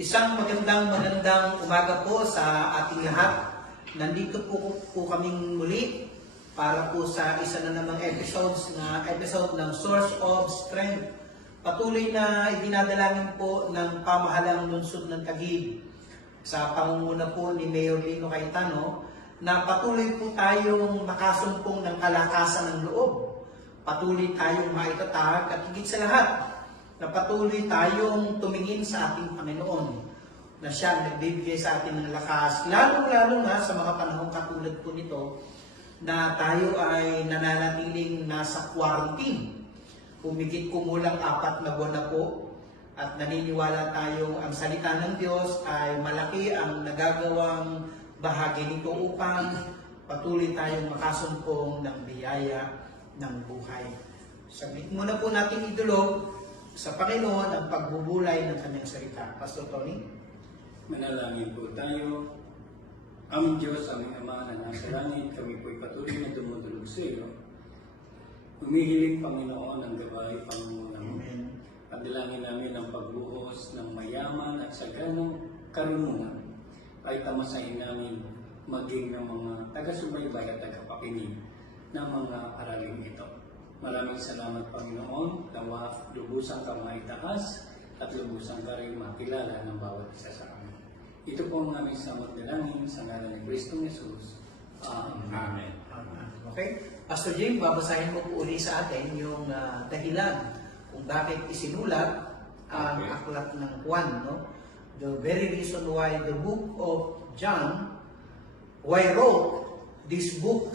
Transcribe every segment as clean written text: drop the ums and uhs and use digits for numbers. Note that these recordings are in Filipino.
Isang magandang umaga po sa ating lahat. Nandito po kaming muli para po sa isa na namang episode ng Source of Strength. Patuloy na idinadalangin po ng pamahalang lungsod ng Taguig sa pangunguna po ni Mayor Lino Cayetano na patuloy po tayong makasumpong ng kalakasan ng loob. Patuloy tayong maitatag at higit sa lahat na patuloy tayong tumingin sa ating Panginoon na siya nagbibigay sa atin ng lakas, lalong-lalo na sa mga panahong katulad po nito na tayo ay nananatiling nasa quarantine. Humigit kumulang 4 na buwan na po at naniniwala tayong ang salita ng Diyos ay malaki ang nagagawang bahagi nito upang patuloy tayong makasumpong ng biyaya ng buhay. Sabit muna po natin idulog sa Panginoon ang pagbubulay ng kanyang salita. Pastor Tony? Manalangin po tayo. Aming Diyos, aming Ama na nasa langit, kami po'y patuloy na dumudulog sa iyo. Humihiling, Panginoon, ang gabay, Panginoon namin. At dalangin namin ang pagbuhos ng mayaman at saganang karunungan ay tamasahin namin maging ng mga taga-subaybay at tagapakinig ng mga araling ito. Maraming salamat, Panginoon. Nawa lubusan ka maitaas at lubusan ka rin makilala ng bawat isa sa amin. Ito po ang aming samot dalangin sa ngalan ni Kristong Jesus. Amen. Okay? Pastor Jim, babasahin mo po uli sa atin yung dahilan kung bakit isinulat ang aklat ng Juan. No? The very reason why the book of John, why wrote this book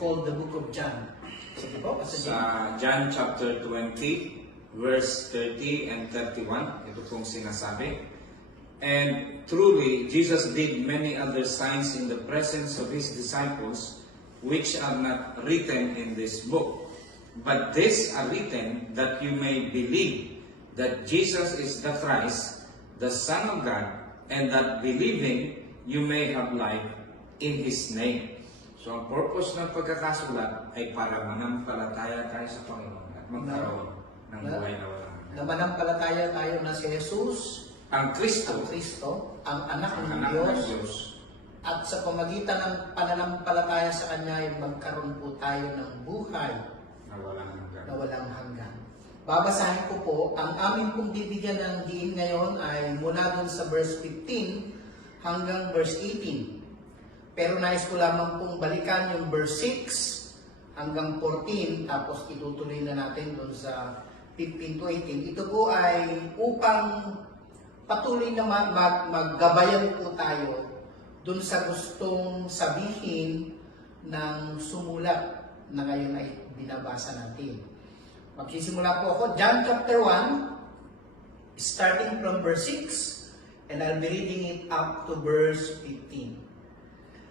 called the book of John. Sige po, Pastor Jim. Sa John chapter 20, verse 30 and 31, ito pong sinasabi. And truly, Jesus did many other signs in the presence of His disciples, which are not written in this book. But these are written that you may believe that Jesus is the Christ, the Son of God, and that believing you may have life in His name. So ang purpose ng pagkakasulat ay para manampalataya tayo sa Panginoon at magkaroon ng buhay na walang hanggan. Na manampalataya tayo na si Jesus, Ang Kristo, ang anak ang ng anak Diyos, ng Diyos, at sa pamagitan ng pananampalataya sa Kanya ay magkaroon po tayo ng buhay na walang hanggan. na walang hanggan. Babasahin ko po, ang aming pong bibigyan ng diin ngayon ay mula dun sa verse 15 hanggang verse 18. Pero nais ko lamang pong balikan yung verse 6 hanggang 14, tapos itutuloy na natin dun sa 15 to 18. Ito po ay upang patuloy na maggabayan po tayo dun sa gustong sabihin ng sumulat na ngayon ay binabasa natin. Magsisimula po ako, John chapter 1, starting from verse 6, and I'll be reading it up to verse 15.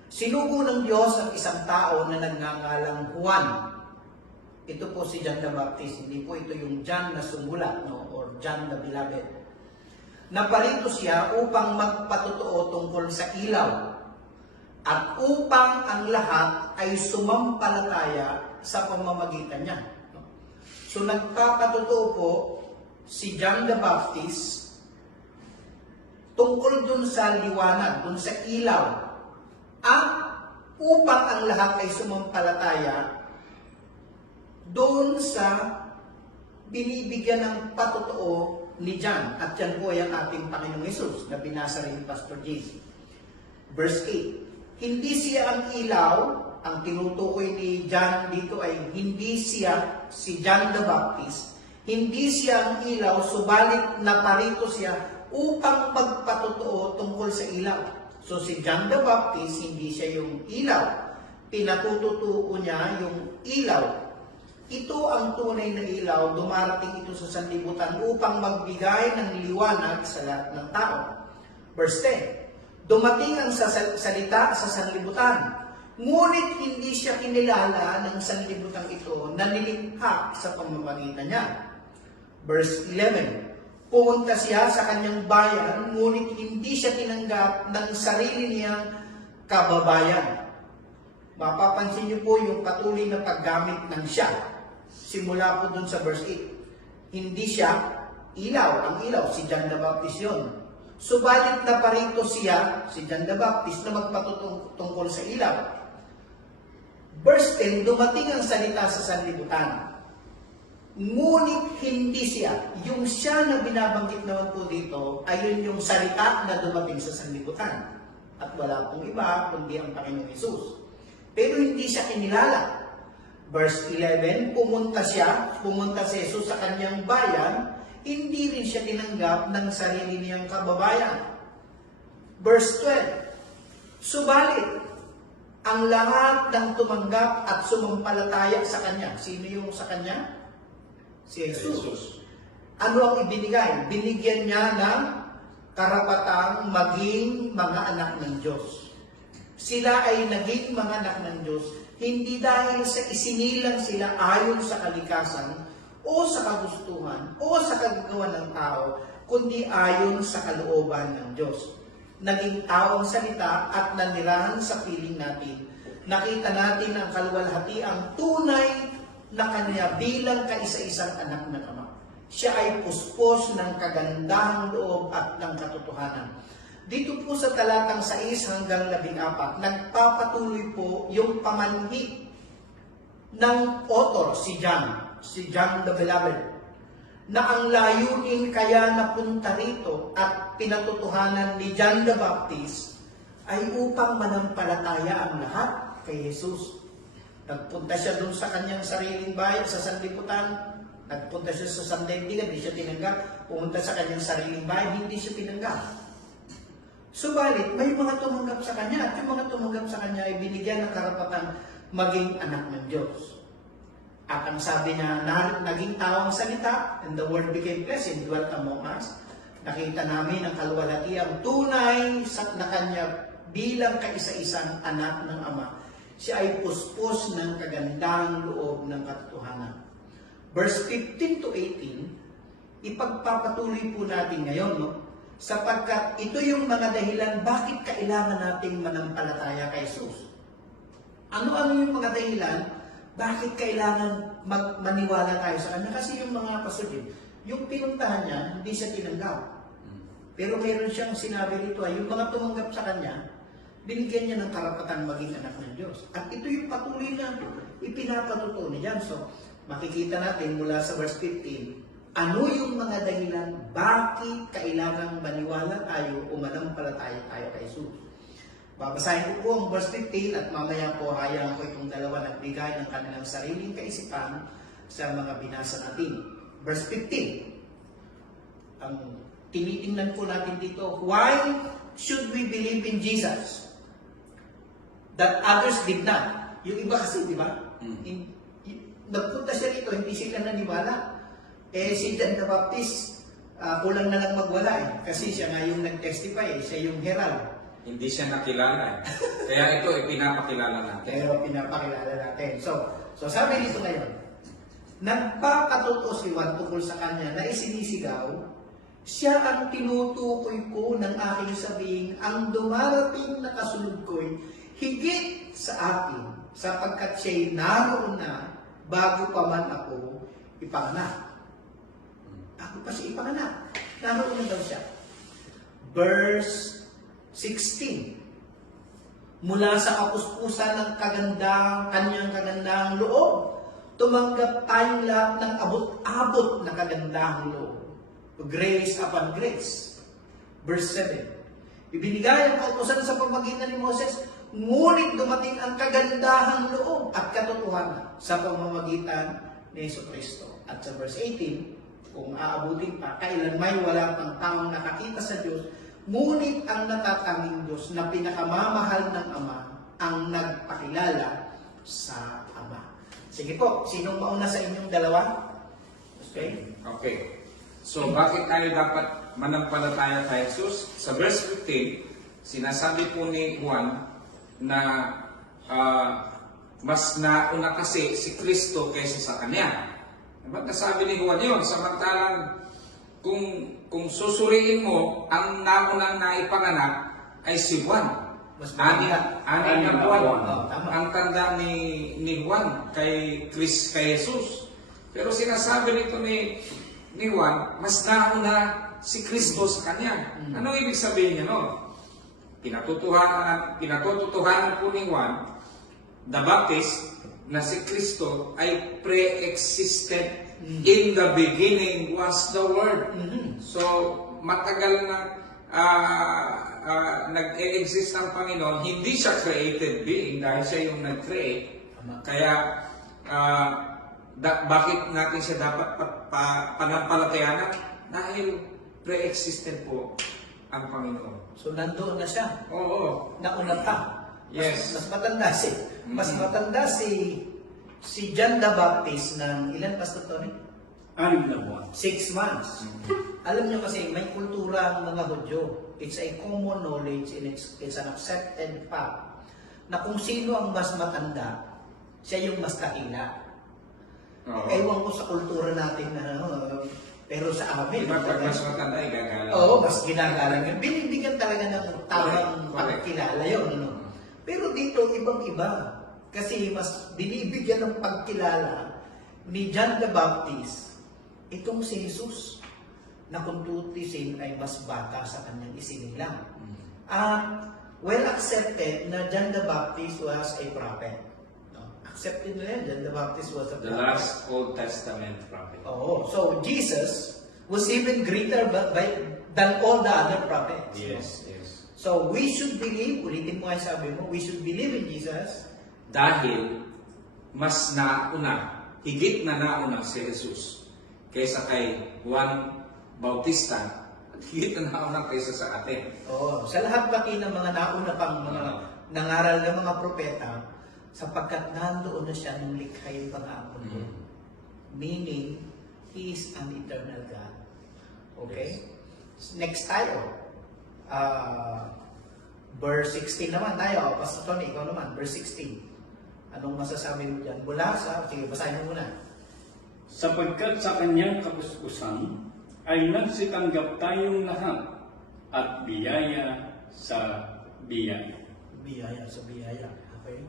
Sinugo ng Diyos ang isang tao na nagngangalang Juan. Ito po si John the Baptist, hindi po ito yung John na sumulat, no? Or John the Beloved. Naparito siya upang magpatotoo tungkol sa ilaw at upang ang lahat ay sumampalataya sa pamamagitan niya. So nagpapatotoo po si John the Baptist tungkol dun sa liwanag, dun sa ilaw, at upang ang lahat ay sumampalataya doon sa binibigyan ng patotoo ni John. At yan po ay ang ating Panginoong Hesus na binasa rin ni Pastor James. Verse 8, hindi siya ang ilaw, ang tinutukoy ni John dito ay hindi siya si John the Baptist, hindi siya ang ilaw, subalit naparito siya upang magpatotoo tungkol sa ilaw. So si John the Baptist, hindi siya yung ilaw. Pinatututuo niya yung ilaw. Ito ang tunay na ilaw, dumarating ito sa sanlibutan upang magbigay ng liwanag sa lahat ng tao. Verse 10, dumating ang salita sa sanlibutan, ngunit hindi siya kinilala ng sanlibutan ito na nilikha sa pamamagitan niya. Verse 11, pumunta siya sa kanyang bayan, ngunit hindi siya tinanggap ng sarili niyang kababayan. Mapapansin niyo po yung patuloy na paggamit ng siya. Simula po dun sa verse 8. Hindi siya ilaw, ang ilaw, si John the Baptist yun. Subalit na parito siya, si John the Baptist, na magpatutungkol sa ilaw. Verse 10, dumating ang salita sa sanlibutan. Ngunit hindi siya. Yung siya na binabanggit naman po dito, ayun yung salita na dumating sa sanlibutan. At wala pong iba, kundi ang Panginoong Hesus. Pero hindi siya kinilala. Verse 11, pumunta si Jesus sa kanyang bayan, hindi rin siya tinanggap ng sarili niyang kababayan. Verse 12, subalit, ang lahat ng tumanggap at sumampalataya sa kanya. Sino yung sa kanya? Si Jesus. Ano ang ibinigay? Binigyan niya ng karapatang maging mga anak ng Diyos. Sila ay naging mga anak ng Diyos, hindi dahil sa isinilang sila ayon sa kalikasan, o sa kagustuhan, o sa kagagawa ng tao, kundi ayon sa kalooban ng Diyos. Naging tao ang salita at nanirahan sa piling natin. Nakita natin ang kaluwalhatiang tunay na kanya bilang kaisa-isang anak ng Ama. Siya ay puspos ng kagandahang loob at ng katotohanan. Dito po sa talatang 6 hanggang 14, nagpapatuloy po yung pamanhi ng author, si John the Beloved, na ang layunin kaya napunta rito at pinatutuhanan ni John the Baptist ay upang manampalataya ang lahat kay Jesus. Nagpunta siya doon sa kanyang sariling bayan, sa sanlibutan. Nagpunta siya sa sandaigdigan, hindi siya tinanggap. Pumunta sa kanyang sariling bayan, hindi siya tinanggap. Subalit, may mga tumanggap sa kanya. At yung mga tumanggap sa kanya ay binigyan ng karapatang maging anak ng Diyos. At ang sabi niya, naging tao ang salita, and the word became flesh and dwelt among us. Nakita namin ang kaluwalhatiang tunay na kanya bilang kaisa-isang anak ng Ama. Siya ay puspos ng kagandahang loob ng katotohanan. Verse 15 to 18, ipagpapatuloy po natin ngayon, no? Sapagkat ito yung mga dahilan bakit kailangan nating manampalataya kay Jesus. Ano-ano yung mga dahilan bakit kailangan maniwala tayo sa Kanya? Kasi yung mga pasudin, yung pinuntahan niya, hindi siya tinanggap. Pero mayroon siyang sinabi rito, yung mga tumanggap sa Kanya, binigyan niya ng karapatan maging anak ng Diyos. At ito yung patuloy na ipinapatutuo ni John. So, makikita natin mula sa verse 15, ano yung mga dahilan bakit kailangang maniwala tayo o manampalataya tayo kay Jesus. Babasahin ko po ang verse 15 at mamaya po hayaan ko itong dalawa nagbigay ng kanilang sariling kaisipan sa mga binasa natin. Verse 15, ang tinitingnan po natin dito, why should we believe in Jesus that others did not? Yung iba kasi, di ba? Nagpunta siya rito, hindi sila naniwala. Si John the Baptist, kulang na lang magwala kasi siya nga yung nag-testify, siya yung herald. Hindi siya nakilala. Kaya ito, pinapakilala natin. Pero pinapakilala natin. So sabi dito ngayon, nagpakatotoo si Juan tungkol sa kanya na isinisigaw, siya ang tinutukoy ko ng aking sabihin, ang dumarating na kasunod ko'y higit sa akin, sapagkat siya'y naroon na bago pa man ako ipanganak. Bago pa siya ipanganak. Naroon na daw siya. Verse 16. Mula sa kapuspusan ng kanyang kagandahang loob, tumanggap tayong lahat ng abot-abot na kagandahang loob. Grace upon grace. Verse 7. Ibinigay ang kautusan sa pamamagitan ni Moses, ngunit dumating ang kagandahang loob at katotohanan sa pamamagitan ni Jesucristo. At sa verse 18, kung aabutin pa, kailanmay wala pang taong nakakita sa Diyos, ngunit ang natatanging Diyos na pinakamamahal ng Ama ang nagpakilala sa Ama. Sige po, sinong mauna sa inyong dalawa? Okay. So, bakit tayo dapat manampalataya kay Jesus? Sa verse 15, sinasabi po ni Juan na mas nauna kasi si Kristo kaysa sa Kanya. Ba't nasabi ni Juan yun? Samantalang kung susuriin mo, ang naunang naipanganak ay si Juan. Ani na Juan. Ang tanda ni Juan kay Jesus. Pero sinasabi nito ni Juan, mas nauna si Kristo sa kanya. Anong ibig sabihin niya, no? Pinatutuhanan po ni Juan, the Baptist, na si Kristo ay pre-existed. In the beginning was the Word. So, matagal na nag-e-exist ang Panginoon. Hindi siya created being dahil siya yung nag-create. Kaya, bakit natin siya dapat panampalatayanan? Dahil pre-existed po ang Panginoon. So, nandoon na siya. Oo. Nauna pa. Yes. Mas matanda si John the Baptist ng ilan, Pastor Tony? 6 na buwan. 6 months. Alam nyo kasi, may kultura ang mga Hudyo. It's a common knowledge and it's an accepted fact na kung sino ang mas matanda, siya yung mas kakila. Oo. Ewan ko sa kultura natin na pero sa amin, Diba, pag mas matanda, igagalang. oo, mas ginagalang yun. Binibigyan talaga ng tamang Correct. pagkilala yun. Ano? Pero dito, ibang-iba. Kasi mas binibigyan ng pagkilala ni John the Baptist itong si Jesus na kung tutisin ay mas bata sa kanyang isinilang. At well accepted na John the Baptist was a prophet. No? Accepted na yan, John the Baptist was a The prophet. last Old Testament prophet. Oh, so Jesus was even greater than all the other prophets. Yes, yes. So we should believe, ulitin mo nga yung sabi mo, we should believe in Jesus Dahil mas nauna, higit na nauna si Jesus kaysa kay Juan Bautista at higit na nauna kaysa sa atin. oh, sa lahat pati ng mga nauna pang mga nangaral ng mga propeta sapagkat nandoon na siya nung likha yung pangako niya. Meaning, He is an eternal God. Okay? Next tayo. Verse 16 naman tayo. Pastor Tony, ikaw naman. Verse 16. Anong masasabi mo dyan? Mula sa... Sige, basahin mo muna. Sapagkat sa kanyang kapuspusan ay nagsitanggap tayong lahat at biyaya sa biyaya. Biyaya sa biyaya. Okay?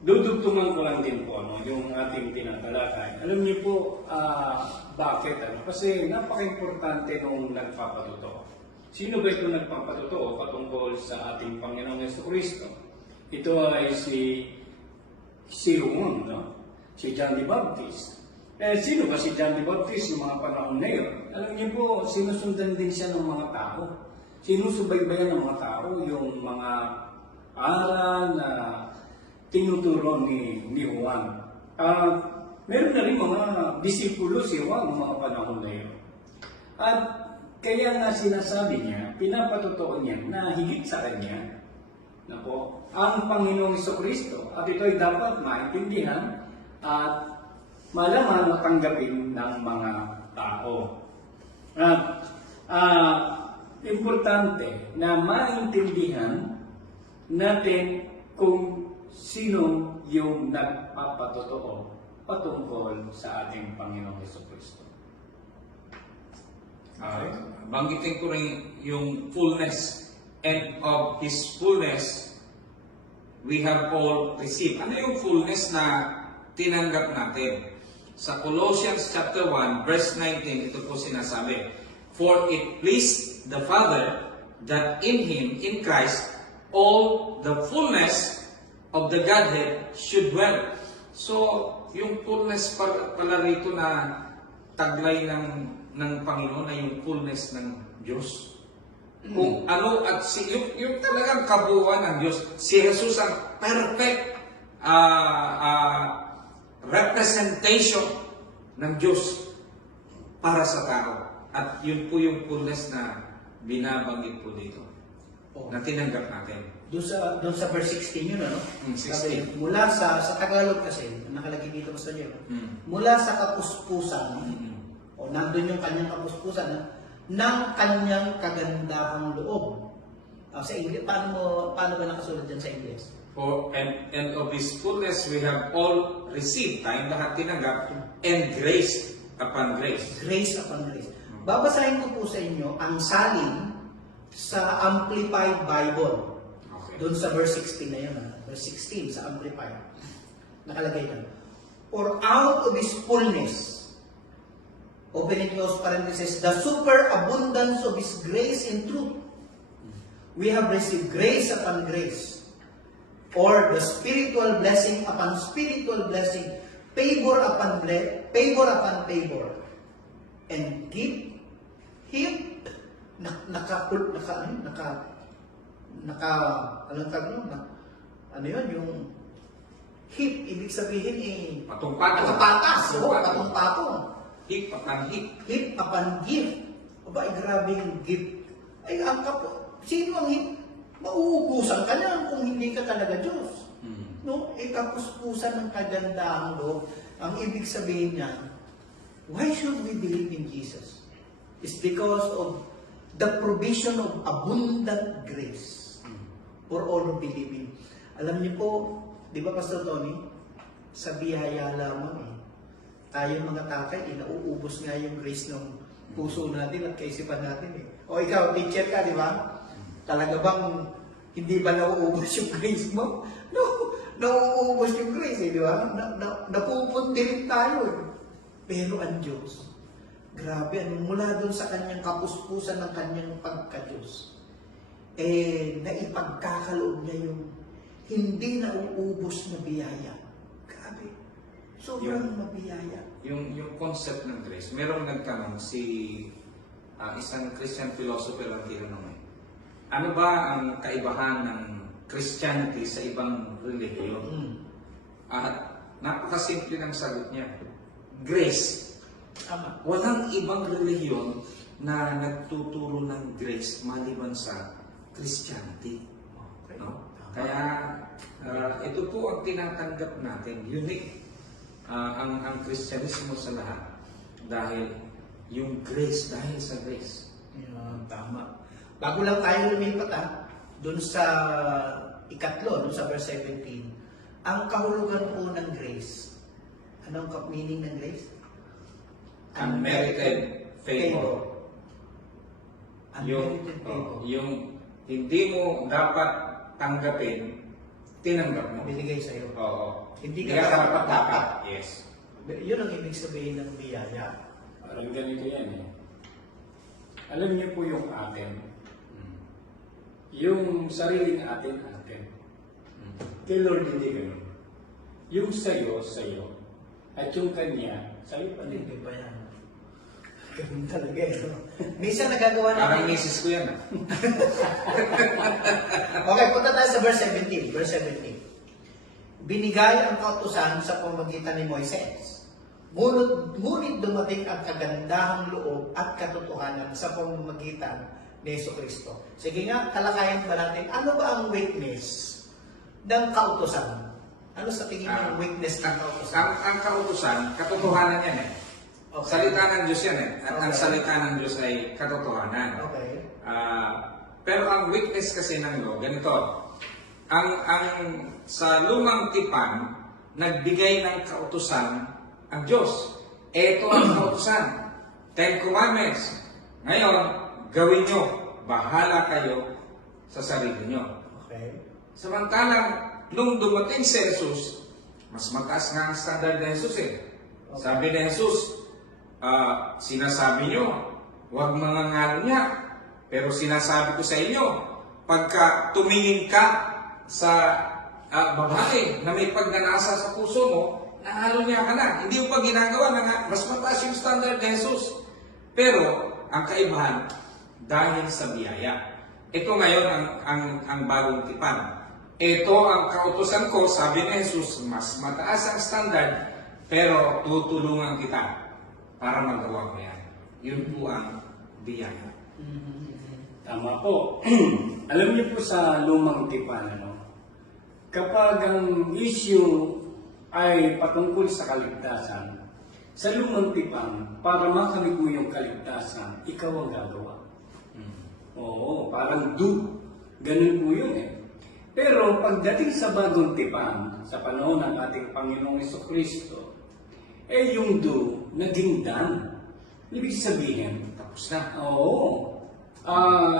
Dudugtungan ko lang din po yung ating tinatalakay. Alam niyo po bakit? Kasi napaka-importante nung nagpapatotoo. Sino ba ito nagpapatotoo patungkol sa ating Panginoong Jesucristo? Ito ay si Juan, no? Si John the Baptist. Sino ba si John the Baptist yung mga panahon na yun? Alam niyo po, sinusundan din siya ng mga tao. Sinusubaybayan ng mga tao yung mga aral na tinuturo ni Juan. Meron na rin mga disipulo si Juan ng mga panahon na yun. At kaya nga sinasabi niya, pinapatotoo niya na higit sa kanya na po, ang Panginoong Jesucristo. At ito ay dapat maintindihan at malaman o tanggapin ng mga tao. At importante na maintindihan natin kung sino yung nagpapatotoo patungkol sa ating Panginoong Jesucristo. Banggitin ko rin yung fullness, and of His fullness we have all received. Ano yung fullness na tinanggap natin? Sa Colossians chapter 1 verse 19, ito po sinasabi, for it pleased the Father that in Him, in Christ, all the fullness of the Godhead should dwell. So, yung fullness pala rito na taglay ng Panginoon ay yung fullness ng Diyos. Kung ano at yung talagang kabuuan ng Diyos. Si Jesus ang perfect representation ng Diyos para sa tao. At yun po yung fullness na binabanggit po dito. Na tinanggap natin. Doon sa verse 16 yun, ano? 16. Sabi, mula sa Tagalog kasi, nakalagay dito sa inyo, mula sa kapuspusan, o nandun yung kanyang kapuspusan, ng kanyang kagandahang loob. Sa English, paano ba nakasulat dyan sa English? For and of His fullness we have all received, tayong lahat tinanggap, and grace upon grace. Grace upon grace. Babasahin ko po sa inyo ang salin sa Amplified Bible. Okay. Doon sa verse 16 na yun. Verse 16 sa Amplified. Nakalagay lang. For out of His fullness, open and close parenthesis, the superabundance of His grace and truth. We have received grace upon grace, or the spiritual blessing upon spiritual blessing, favor upon favor, and give Him ano yun, yung hip, ibig sabihin Patong-patong. patas, Patong-patong. patong-patong. Hip upon hip. Hip upon gift. Aba, ay grabe yung gift. Ay, ang sino ang hip? Mauubusan ka lang kung hindi ka talaga Diyos. No? Kapuspusan ng kagandahang loob. Ang ibig sabihin niya, why should we believe in Jesus? It's because of the provision of abundant grace for all who believe in. Alam niyo po, di ba Pastor Tony, sa biyaya lamang tayo mga takay, nauubos nga yung grace ng puso natin at kaisipan natin O ikaw, teacher ka, di ba? Talaga bang hindi ba nauubos yung grace mo? No, nauubos yung grace di ba? Napupunti rin tayo Pero ang Diyos, grabe, mula doon sa kanyang kapuspusan ng kanyang pagka-Diyos, naipagkakaloob niya yung hindi nauubos na biyaya. Grabe. Sobrang mabiyaya. Yung concept ng grace, merong nagtanong isang Christian philosopher ang tinanong ano ba ang kaibahan ng Christianity sa ibang relihiyon? At napakasimple ng sagot niya. Grace. Tama. Walang ibang relihiyon na nagtuturo ng grace maliban sa Christianity. Okay. No? Kaya ito po ang tinatanggap natin. Unique ang Kristyanismo sa lahat. Dahil yung grace, dahil sa grace. Tama. Bago lang tayo lumipat doon sa ikatlo, doon sa verse 17, ang kahulugan po ng grace. Anong meaning ng grace? Unmerited favor. Unmerited favor. Yung hindi mo dapat tanggapin, tinanggap mo. Binigay sa'yo. Oo. Hindi Hindi ka ka dapat dapat. Yes. Yun ang ibig sabihin ng biyaya. Parang ganito yan Alam niyo po yung atin. Yung sariling atin. Kay Lord hindi ganun. Yung sa'yo. At yung kanya, sa'yo pa din. Hindi pa yan. Ganun talaga Minsan nagagawa Parang natin. misis ko yan Okay, punta tayo sa verse 17. Verse 17. Binigay ang kautusan sa pamamagitan ni Moises. Ngunit dumating ang kagandahang loob at katotohanan sa pamamagitan ni Jesucristo. Sige nga, talakayan ba natin, ano ba ang weakness ng kautusan? Ano sa tingin mo yung weakness ng kautusan? Ang kautusan, katotohanan yan Okay. Salita ng Diyos yan At ang Okay. salita ng Diyos ay katotohanan. Okay. Pero ang weakness kasi ng law, ganito. Ang sa lumang tipan, nagbigay ng kautusan ang Diyos. Ito ang kautusan. 10 Commandments. Ngayon, gawin nyo. Bahala kayo sa sarili nyo. Okay. Samantalang, nung dumating si Jesus, mas mataas nga ang standard ni Jesus Sabi ni Jesus, sinasabi nyo, huwag mangangalo niya. Pero sinasabi ko sa inyo, pagka tumingin ka sa babae na may pagnanasa sa puso mo, nahalo niya ka na. Hindi mo pa ginagawa na mas mataas yung standard ni Jesus. Pero, ang kaibahan, dahil sa biyaya. Ito ngayon ang bagong tipan. Ito ang kautusan ko, sabi ni Jesus, mas mataas ang standard, pero tutulungan kita para magawa mo yan. Yun po ang biyaya. Tama po. Alam niyo po sa lumang tipan, kapag ang issue ay patungkol sa kaligtasan, sa lumang tipan, para makamit mo yung kaligtasan, ikaw ang gagawa. Oo, parang do. Ganun po yun Pero pagdating sa bagong tipan, sa panahon ng ating Panginoong Jesucristo, yung do, naging done. Ibig sabihin, Tapos na. oo.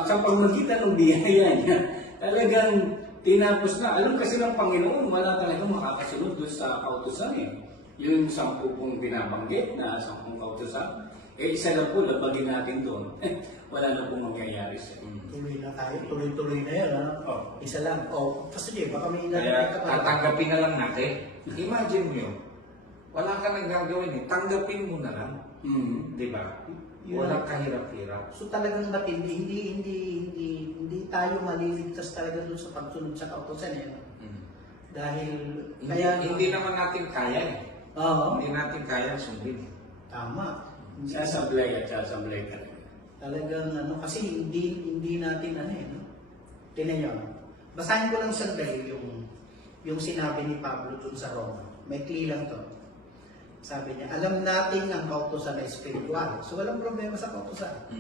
Sa pamagitan ng biyaya niya, talagang tinapos na. Alam kasi ng Panginoon, wala talagang makakasunod doon sa kautusan Yung 10 pong binabanggit na 10 kautusan. isa lang po, labagin natin doon. Wala na pong mangyayari siya. Tuloy na tayo, tuloy-tuloy na yan. Ano? Oh. Isa lang. Pastor Jay, baka may Kaya ka pa. tatanggapin na lang natin. Imagine mo yun. Wala ka nang gagawin eh. Tanggapin mo na lang. Di ba? Yun. Walang kahirap-hirap. So talagang matindi, hindi tayo maliligtas talaga doon sa pagsunod sa kautosan eh. Dahil, Hindi naman natin kaya eh. Oo. Hindi natin kaya sundin. Tama. Sasablay at sasablay ka rin. Talagang kasi hindi natin no? Tingnan nyo. Basahin ko lang sandali yung sinabi ni Pablo dun sa Roma. May lang to. Sabi niya, alam natin ang kautosan na espiritual. So walang problema sa kautosan.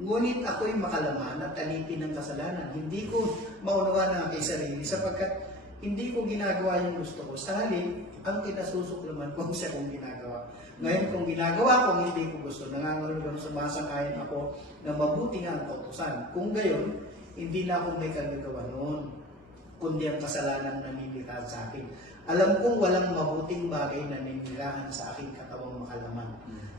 Ngunit ako'y makalaman at alipin ng kasalanan. Hindi ko maunawa na aking sarili sapagkat hindi ko ginagawa yung gusto ko. Sa halip, ang kinasusuklaman kung siya kong ginagawa. Ngayon kung ginagawa ko, hindi ko gusto. Nangangulugan sumasang-ayon ako na mabuti nga ang kautosan. Kung gayon, hindi na ako may kagagawa noon, kundi ang kasalanan na ninirahan sa akin. Alam kong walang mabuting bagay na ninirahan sa aking katawang makalaman.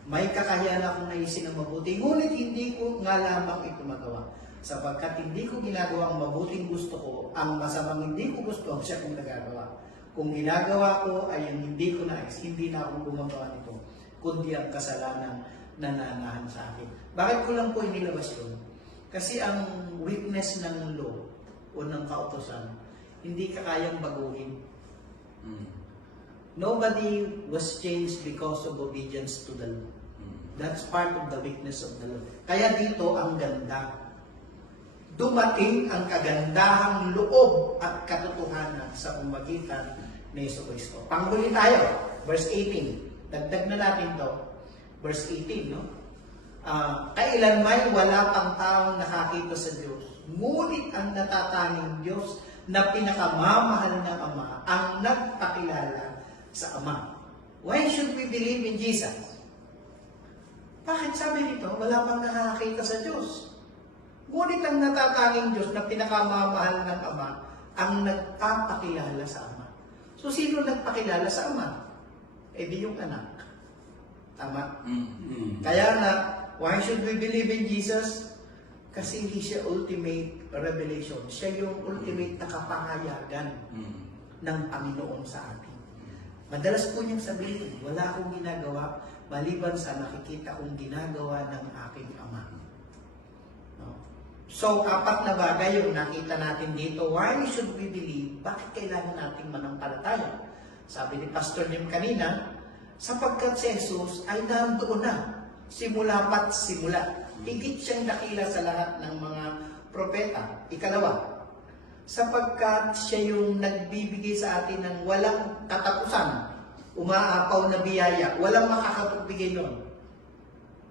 May kakayahan akong naisin ng mabuti, ngunit hindi ko nga lamang ito magawa. Sapagkat hindi ko ginagawa ang mabuting gusto ko, ang masamang hindi ko gusto, siya kong nagagawa. Kung ginagawa ko ay yung hindi ko nais, hindi na ako gumagawa nito, kundi ang kasalanan na nanahan sa akin. Bakit ko lang po inilabas yun? Kasi ang weakness ng law o ng kautosan, hindi ka kayang baguhin. Nobody was changed because of obedience to the law. That's part of the weakness of the law. Kaya dito ang ganda. Dumating ang kagandahang loob at katotohanan sa pamagitan ni Jesucristo. Panghuli tayo, verse 18. Dagdag na natin to. Verse 18, no? Kailanman wala pang taong nakakita sa Diyos. Ngunit ang natatanging Diyos na pinakamamahal ng Ama ang nagpakilala sa Ama. Why should we believe in Jesus? Bakit sabi nito, wala pang nakakita sa Diyos? Ngunit ang natatanging Diyos na pinakamamahal ng Ama ang nagpapakilala sa Ama. So sino nagpakilala sa Ama? Eh di yung anak. Tama? Kaya nga, why should we believe in Jesus? Kasi hindi siya ultimate revelation. Siya yung ultimate na kapangayagan ng Panginoon sa atin. Madalas po niyang sabihin, wala akong ginagawa maliban sa nakikita kong ginagawa ng aking Ama. No? So, 4 na bagay yung nakita natin dito. Why should we believe? Bakit kailangan nating manampalataya? Sabi ni Pastor Jim kanina, sapagkat si Jesus ay nandoon na. Simula pat simula. Higit siyang dakila sa lahat ng mga propeta. Ikalawa, sapagkat siya yung nagbibigay sa atin ng walang katapusan, umaapaw na biyaya, walang makakapagbigay nun.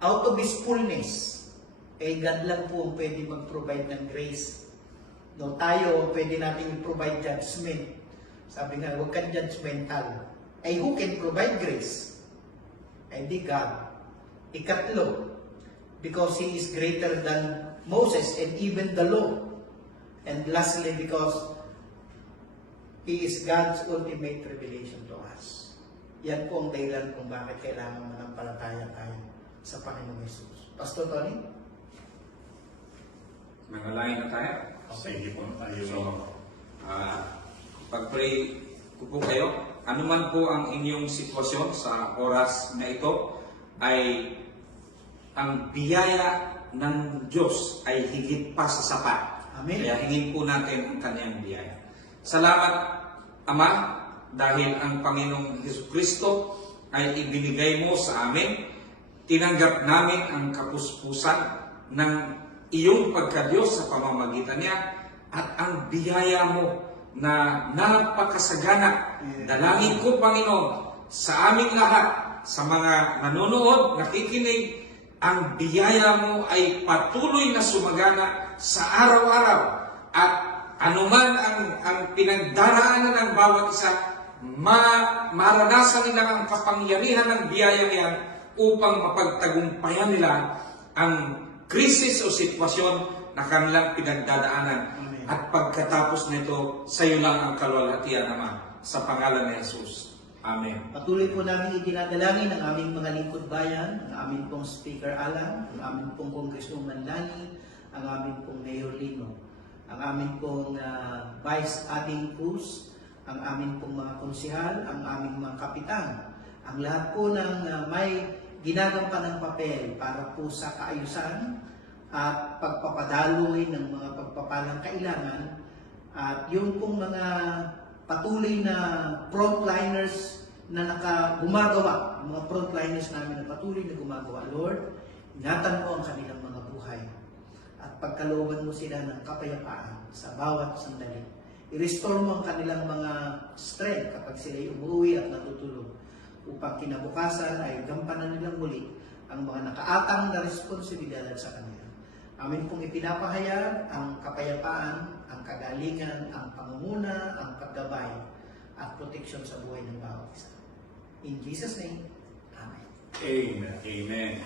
Out of His fullness, God lang po ang pwede mag-provide ng grace. No, tayo, pwede natin i-provide judgment. Sabi nga, huwag kang judgmental. Who can provide grace? Di God. Ikatlo, because He is greater than Moses and even the law. And lastly, because He is God's ultimate revelation to us. Yan po ang dahilan kung bakit kailangan manampalataya tayo sa Panginoong Jesus. Pastor Tony? Nangalain na tayo. Sige po, tayo. So, pag-pray ko po kayo, anuman po ang inyong sitwasyon sa oras na ito, ay ang biyaya ng Diyos ay higit pa sa sapat. Amen. Kaya hingin po natin ang kanyang biyaya. Salamat, Ama, dahil ang Panginoong Jesucristo ay ibinigay mo sa amin. Tinanggap namin ang kapuspusan ng iyong pagka-Diyos sa pamamagitan niya at ang biyaya mo na napakasagana. Dalangin ko, Panginoon, sa aming lahat, sa mga nanonood, nakikinig, ang biyaya mo ay patuloy na sumagana sa araw-araw. At anuman ang pinagdaraanan ng bawat isa, maranasan nila ang kapangyarihan ng biyaya yan upang mapagtagumpayan nila ang krisis o sitwasyon na kanilang pinagdadaanan. Amen. At pagkatapos nito, sa iyo lang ang kalwalhatian, Ama, sa pangalan ni Jesus. Amen. Patuloy po namin itinadalangin ang aming mga lingkod bayan, ang aming pong Speaker Alan, ang aming pong Congresswoman Lani, ang aming pong Mayor Lino, ang aming pong Vice Ading Cruz, ang aming pong mga konsihal, ang aming mga kapitan, ang lahat po ng may ginagampanan ng papel para po sa kaayusan at pagpapadaloy ng mga pagpapalang kailangan, at yung pong mga patuloy na frontliners na gumagawa, mga frontliners namin na patuloy na gumagawa. Lord, ingatan mo ang kanilang mga buhay at pagkalooban mo sila ng kapayapaan sa bawat sandali. I-restore mo ang kanilang mga strength kapag sila'y umuwi at natutulog, upang kinabukasan ay gampanan nilang muli ang mga nakaatang na responsibilidad sa kanila. Amin pong ipinapahayag ang kapayapaan, ang kagalingan, ang pangunguna, ang paggabay at proteksyon sa buhay ng bawat isa. In Jesus' name, Amen. Amen. Amen.